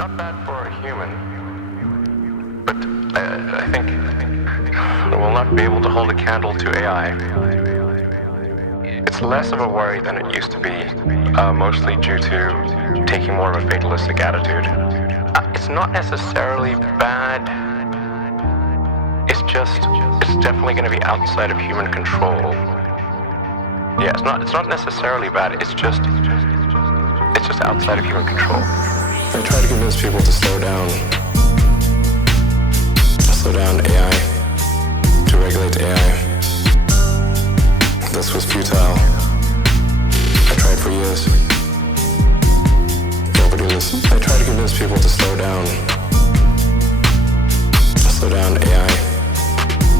Not bad for a human, but I think we'll not be able to hold a candle to AI. It's less of a worry than it used to be, mostly due to taking more of a fatalistic attitude. It's not necessarily bad. It's definitely going to be outside of human control. Yeah, it's not necessarily bad. It's just outside of human control. I try to convince people to slow down AI, to regulate AI. This was futile. I tried for years. Nobody listened. I try to convince people to slow down AI,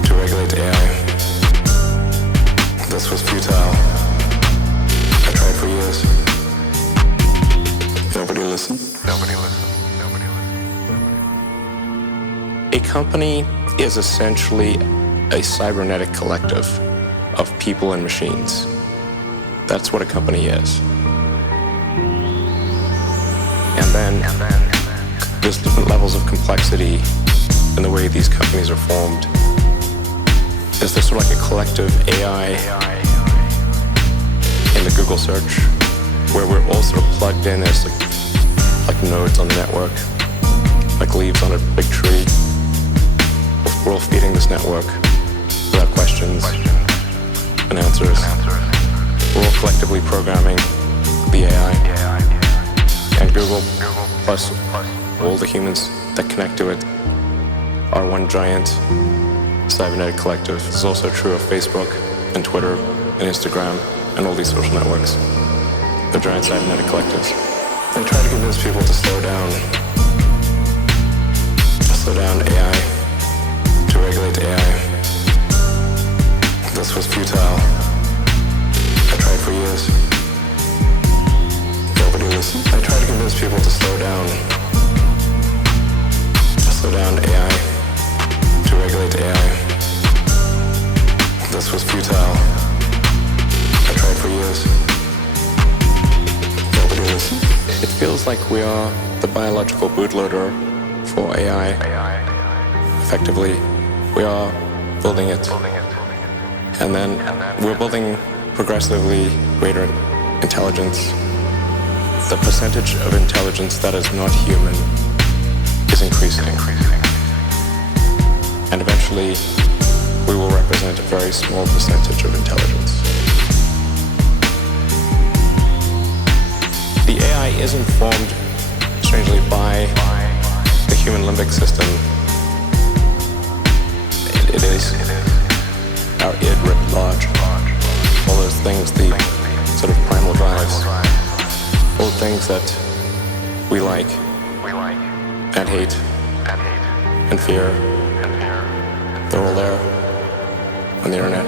to regulate AI. This was futile. I tried for years. Nobody listened. A company is essentially a cybernetic collective of people and machines. That's what a company is. And then there's different levels of complexity in the way these companies are formed. Is there sort of like a collective AI in the Google search where we're all sort of plugged in as like nodes on the network, like leaves on a big tree. We're all feeding this network without questions and answers. We're all collectively programming the AI. And Google, plus all the humans that connect to it, are one giant cybernetic collective. This is also true of Facebook and Twitter and Instagram and all these social networks. They're giant cybernetic collectives. I try to convince people to slow down AI, to regulate AI. This was futile. I tried for years. Nobody listened. I try to convince people to slow down AI, to regulate AI. This was futile. I tried for years. Nobody listened. It feels like we are the biological bootloader for AI. Effectively, we are building it. And then we're building progressively greater intelligence. The percentage of intelligence that is not human is increasing. And eventually, we will represent a very small percentage of intelligence. The AI is informed, strangely, by the human limbic system. It is our id writ large. All those things, the sort of primal drives, all the things that we like and hate and fear, they're all there on the internet.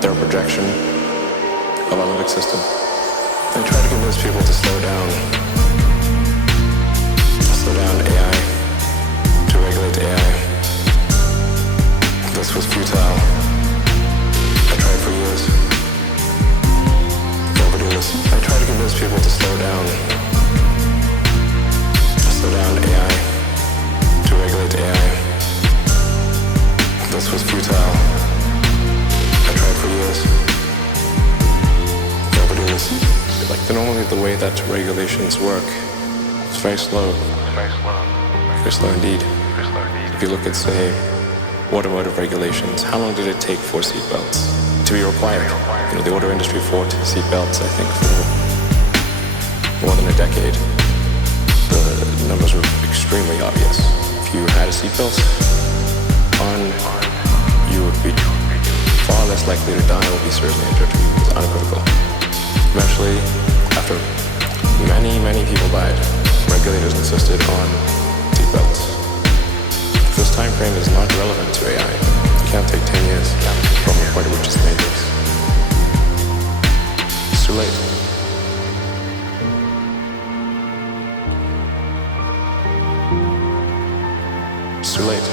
They're a projection of our limbic system. I try to convince people to slow down AI, to regulate AI. This was futile. I tried for years. Nobody listened. I try to convince people to slow down AI, to regulate AI. This was futile. I tried for years. Nobody listened. Normally the way that regulations work is very slow. Very slow indeed. If you look at, say, automotive regulations, how long did it take for seatbelts to be required? The auto industry fought seatbelts, I think, for more than a decade. The numbers were extremely obvious. If you had a seatbelt on, you would be far less likely to die or be seriously injured. It was unequivocal. Eventually, after many people died, regulators insisted on seatbelts. This time frame is not relevant to AI. It can't take 10 years from the point at which it's dangerous. It's too late. It's too late.